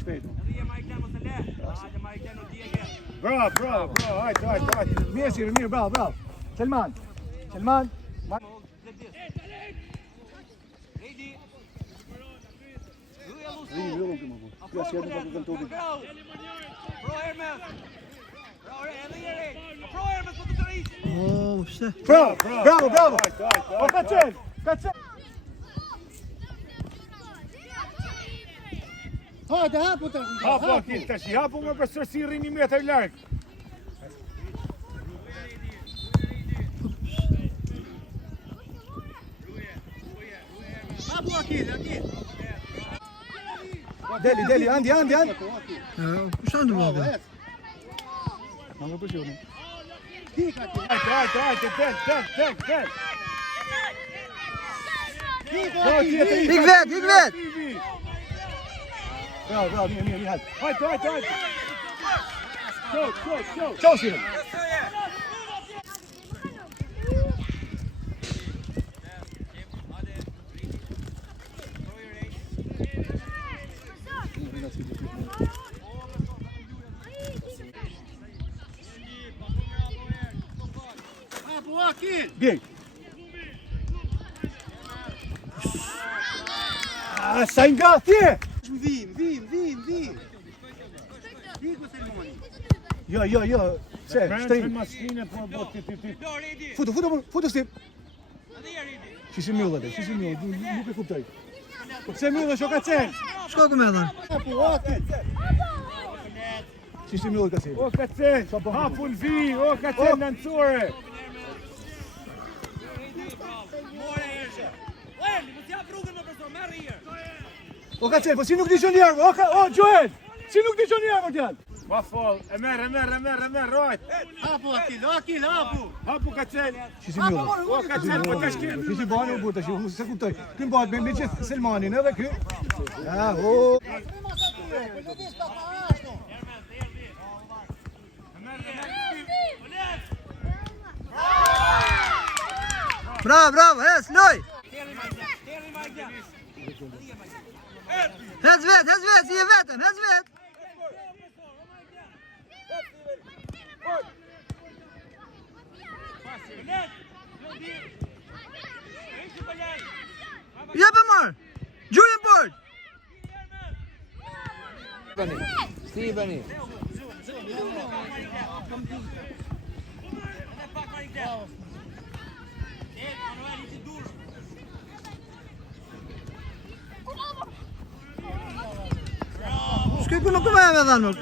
shpejt. Bravo, hajde. Mirë, bravo. Selman. Oh, shit. Bravo. O ka qenë. Hajde, hapu të. Hapu Akil tash, hapu me përsëri rrini metër larg. Hapu Akil. Deli, andi. Kush janë bëvë? Ma më përshjoni. Hajde, del. Ik vet. Bravo, mirë, hajde. Hajde. Go. Qo, Siren. Bjeg. Sa nga tje? Vim. Jo. Se, shtrim. Futu stip. Shisi mjullë dhe, nuk e kuptoj. Po pse mjullë është o ka qenë? Shko ku me edhe? Shisi mjullë ka qenë. O ka qenë, hapun vi, o ka qenë në nëcore. O ka qenë, po si nuk di që njerë, o Joel! Si nuk di që njerë, më tjanë! Ma fall, e merë, rojt. Hapu, Akil, hapu! Hapu ka qenë. Shisi mjullë. O ka qenë, po të shkirë. Shisi bani u burë të shumë, se kuptoj. Këm bëhat me gjithë Selmanin edhe kë. Ja, o! Bravo, hes, loj! Hez vet, si e vetën, hez vet! Jep e marë! Gjuj e bord! Steveni. Shkoj ku nuk ku me e me dhanë më.